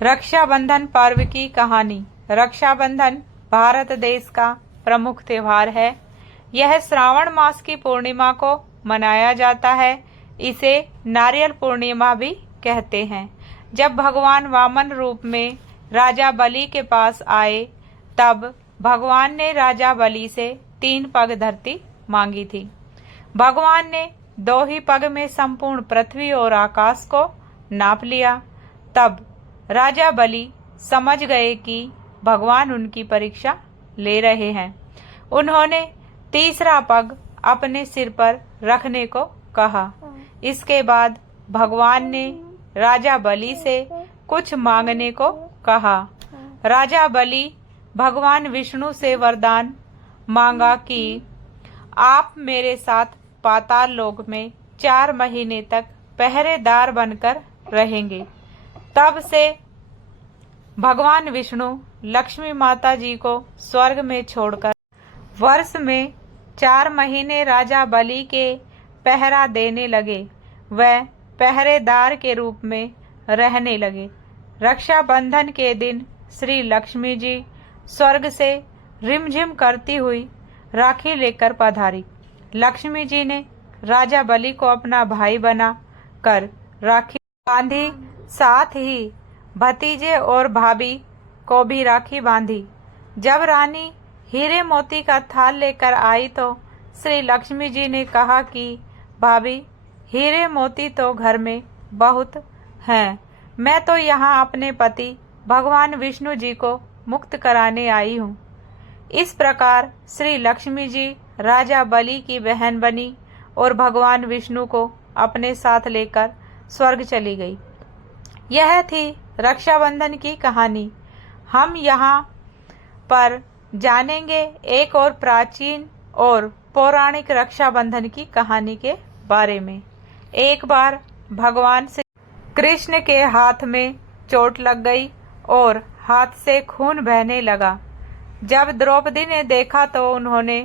रक्षाबंधन पर्व की कहानी। रक्षाबंधन भारत देश का प्रमुख त्योहार है। यह श्रावण मास की पूर्णिमा को मनाया जाता है। इसे नारियल पूर्णिमा भी कहते हैं। जब भगवान वामन रूप में राजा बलि के पास आए, तब भगवान ने राजा बलि से 3 पग धरती मांगी थी। भगवान ने 2 ही पग में संपूर्ण पृथ्वी और आकाश को नाप लिया। तब राजा बलि समझ गए कि भगवान उनकी परीक्षा ले रहे हैं। उन्होंने तीसरा पग अपने सिर पर रखने को कहा। इसके बाद भगवान ने राजा बलि से कुछ मांगने को कहा। राजा बलि भगवान विष्णु से वरदान मांगा कि आप मेरे साथ पाताल लोक में 4 महीने तक पहरेदार बनकर रहेंगे। तब से भगवान विष्णु लक्ष्मी माता जी को स्वर्ग में छोड़कर वर्ष में 4 महीने राजा बलि के पहरा देने लगे। वह पहरेदार के रूप में रहने लगे। रक्षाबंधन के दिन श्री लक्ष्मी जी स्वर्ग से रिमझिम करती हुई राखी लेकर पधारी। लक्ष्मी जी ने राजा बलि को अपना भाई बना कर राखी बांधी। साथ ही भतीजे और भाभी को भी राखी बांधी। जब रानी हीरे मोती का थाल लेकर आई तो श्री लक्ष्मी जी ने कहा कि भाभी, हीरे मोती तो घर में बहुत हैं। मैं तो यहाँ अपने पति भगवान विष्णु जी को मुक्त कराने आई हूँ। इस प्रकार श्री लक्ष्मी जी राजा बलि की बहन बनी और भगवान विष्णु को अपने साथ लेकर स्वर्ग चली गई। यह थी रक्षाबंधन की कहानी। हम यहाँ पर जानेंगे एक और प्राचीन और पौराणिक रक्षाबंधन की कहानी के बारे में। एक बार भगवान श्री कृष्ण के हाथ में चोट लग गई और हाथ से खून बहने लगा। जब द्रौपदी ने देखा तो उन्होंने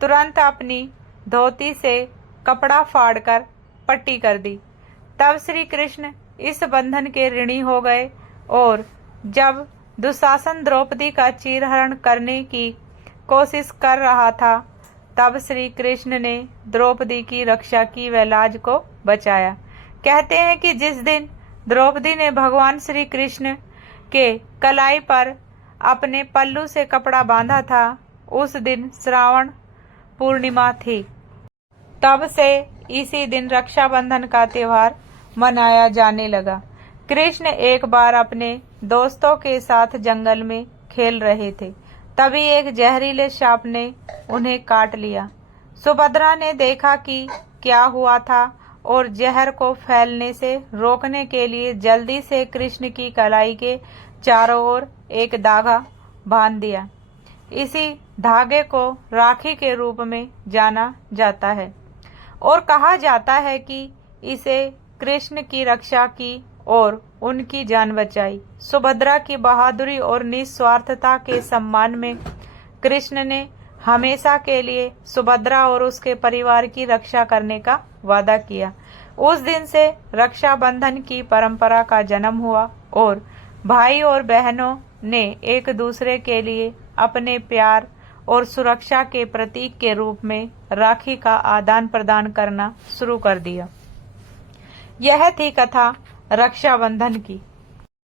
तुरंत अपनी धोती से कपड़ा फाड़कर पट्टी कर दी। तब श्री कृष्ण इस बंधन के ऋणी हो गए और जब दुशासन द्रौपदी का चीरहरण करने की कोशिश कर रहा था, तब श्री कृष्ण ने द्रौपदी की रक्षा की व लाज को बचाया। कहते हैं कि जिस दिन द्रौपदी ने भगवान श्री कृष्ण के कलाई पर अपने पल्लू से कपड़ा बांधा था, उस दिन श्रावण पूर्णिमा थी। तब से इसी दिन रक्षाबंधन का त्योहार मनाया जाने लगा। कृष्ण एक बार अपने दोस्तों के साथ जंगल में खेल रहे थे। तभी एक जहरीले सांप ने उन्हें काट लिया। सुभद्रा ने देखा कि क्या हुआ था और जहर को फैलने से रोकने के लिए जल्दी से कृष्ण की कलाई के चारों ओर एक धागा बांध दिया। इसी धागे को राखी के रूप में जाना जाता है और कहा जाता है कि इसे कृष्ण की रक्षा की और उनकी जान बचाई। सुभद्रा की बहादुरी और निस्वार्थता के सम्मान में कृष्ण ने हमेशा के लिए सुभद्रा और उसके परिवार की रक्षा करने का वादा किया। उस दिन से रक्षाबंधन की परंपरा का जन्म हुआ और भाई और बहनों ने एक दूसरे के लिए अपने प्यार और सुरक्षा के प्रतीक के रूप में राखी का आदान प्रदान करना शुरू कर दिया। यह थी कथा रक्षाबंधन की।